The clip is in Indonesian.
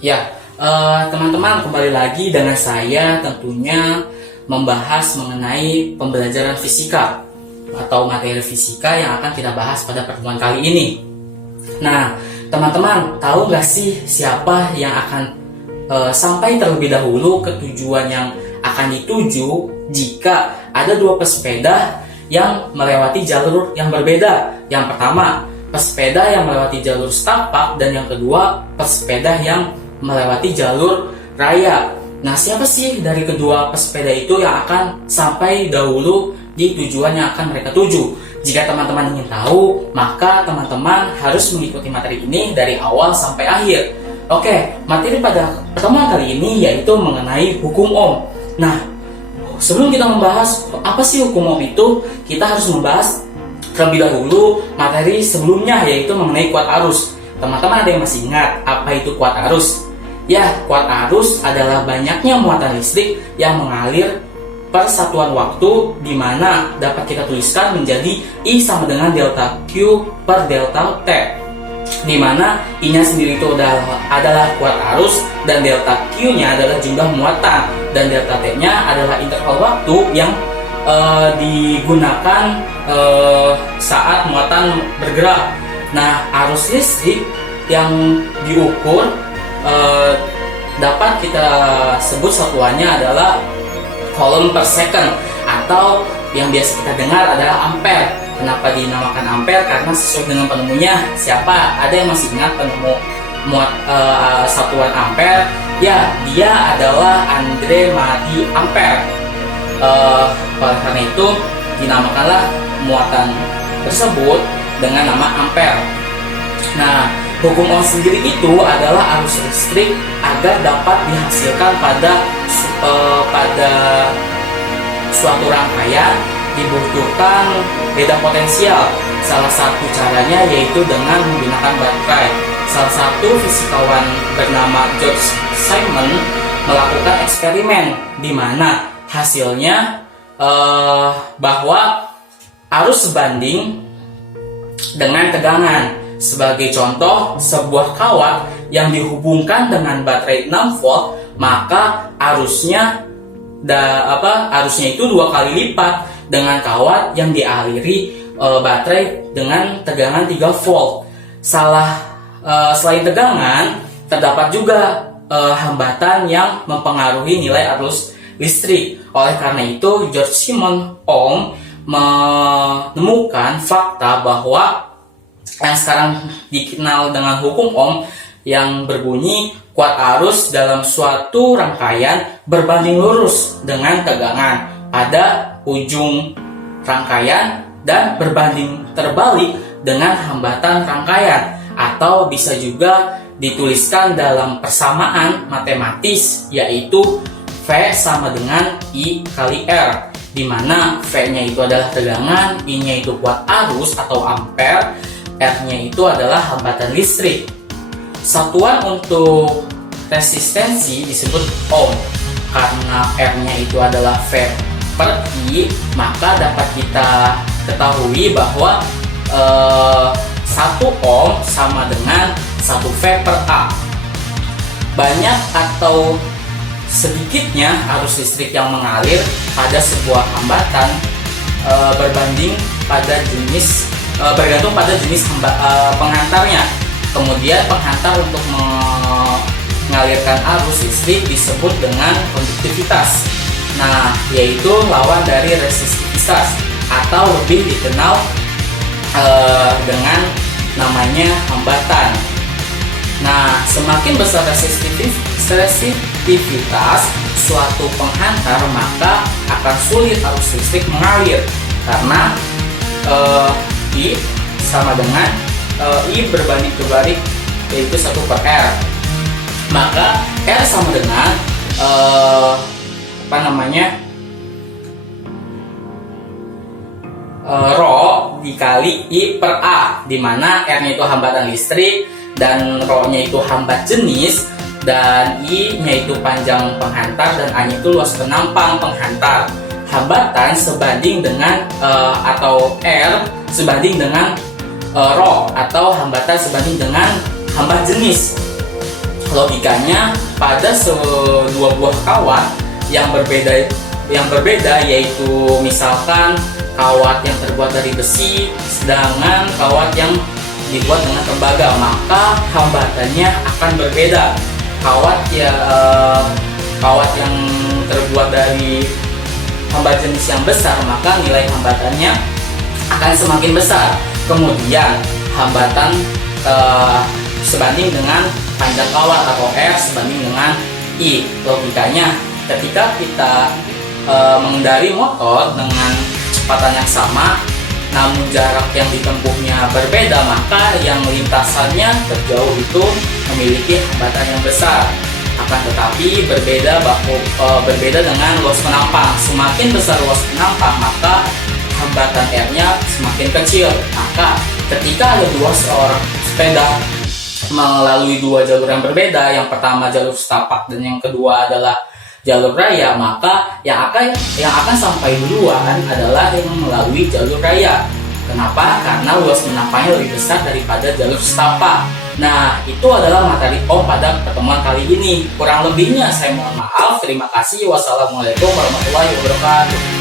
Ya, teman-teman, kembali lagi dengan saya tentunya membahas mengenai pembelajaran fisika atau materi fisika yang akan kita bahas pada pertemuan kali ini. Nah, teman-teman, tahu nggak sih siapa yang akan sampai terlebih dahulu ke tujuan yang akan dituju jika ada dua pesepeda yang melewati jalur yang berbeda? Yang pertama, pesepeda yang melewati jalur setapak, dan yang kedua, pesepeda yang melewati jalur raya. Nah, siapa sih dari kedua pesepeda itu yang akan sampai dahulu di tujuan yang akan mereka tuju? Jika teman-teman ingin tahu, maka teman-teman harus mengikuti materi ini dari awal sampai akhir. Oke, materi pada pertemuan kali ini yaitu mengenai hukum Ohm. Nah, sebelum kita membahas apa sih hukum Ohm itu, kita harus membahas terlebih dahulu materi sebelumnya, yaitu mengenai kuat arus. Teman-teman ada yang masih ingat apa itu kuat arus? Ya, kuat arus adalah banyaknya muatan listrik yang mengalir per satuan waktu, di mana dapat kita tuliskan menjadi I sama dengan delta Q per delta T, di mana I-nya sendiri itu adalah kuat arus, dan delta Q-nya adalah jumlah muatan, dan delta T-nya adalah interval waktu yang digunakan saat muatan bergerak. Nah, arus listrik yang diukur dapat kita sebut satuannya adalah coulomb per second, atau yang biasa kita dengar adalah ampere. Kenapa dinamakan ampere? Karena sesuai dengan penemunya. Siapa? Ada yang masih ingat penemu satuan ampere? Ya, dia adalah Andre Marie Ampere. Oleh karena itu dinamakanlah muatan tersebut dengan nama ampere. Nah, hukum Ohm sendiri itu adalah arus listrik agar dapat dihasilkan pada suatu rangkaian dibutuhkan beda potensial. Salah satu caranya yaitu dengan menggunakan baterai. Salah satu fisikawan bernama George Simon melakukan eksperimen di mana hasilnya bahwa arus sebanding dengan tegangan. Sebagai contoh, sebuah kawat yang dihubungkan dengan baterai 6 volt, maka arusnya itu 2 kali lipat dengan kawat yang dialiri baterai dengan tegangan 3 volt. Selain tegangan, terdapat juga hambatan yang mempengaruhi nilai arus listrik. Oleh karena itu, George Simon Ohm menemukan fakta bahwa yang sekarang dikenal dengan hukum Ohm yang berbunyi kuat arus dalam suatu rangkaian berbanding lurus dengan tegangan pada ujung rangkaian dan berbanding terbalik dengan hambatan rangkaian, atau bisa juga dituliskan dalam persamaan matematis, yaitu V sama dengan I kali R, di mana V-nya itu adalah tegangan, I-nya itu kuat arus atau ampere, R-nya itu adalah hambatan listrik. Satuan untuk resistensi disebut Ohm. Karena R-nya itu adalah V per I, maka dapat kita ketahui bahwa 1 Ohm sama dengan 1 V per A. Banyak atau sedikitnya arus listrik yang mengalir pada sebuah hambatan bergantung pada jenis penghantarnya. Kemudian penghantar untuk mengalirkan arus listrik disebut dengan konduktivitas. Nah, yaitu lawan dari resistivitas, atau lebih dikenal dengan namanya hambatan. Nah, semakin besar resistivitas suatu penghantar, maka akan sulit arus listrik mengalir, karena I sama dengan I berbanding terbalik, yaitu 1 per R. Maka R sama dengan Rho dikali I per A, di mana R-nya itu hambatan listrik dan Rho-nya itu hambat jenis, dan I-nya itu panjang penghantar, dan A-nya itu luas penampang penghantar. Hambatan sebanding dengan atau R sebanding dengan Rho, atau hambatan sebanding dengan hambat jenis. Logikanya pada dua buah kawat yang berbeda yaitu misalkan kawat yang terbuat dari besi sedangkan kawat yang dibuat dengan tembaga, maka hambatannya akan berbeda. Kawat yang terbuat dari hambat jenis yang besar, maka nilai hambatannya akan semakin besar. Kemudian hambatan sebanding dengan panjang kawat atau R sebanding dengan I. Logikanya ketika kita mengendari motor dengan kecepatan yang sama namun jarak yang ditempuhnya berbeda, maka yang lintasannya terjauh itu memiliki hambatan yang besar. Akan tetapi berbeda dengan luas penampang. Semakin besar luas penampang, maka hambatan R-nya semakin kecil. Maka ketika ada dua seorang sepeda melalui dua jalur yang berbeda, yang pertama jalur setapak dan yang kedua adalah jalur raya, maka yang akan sampai duluan adalah yang melalui jalur raya. Kenapa? Karena luas penampangnya lebih besar daripada jalur setapak. Nah, itu adalah materi Om pada pertemuan kali ini. Kurang lebihnya saya mohon maaf. Terima kasih. Wassalamualaikum warahmatullahi wabarakatuh.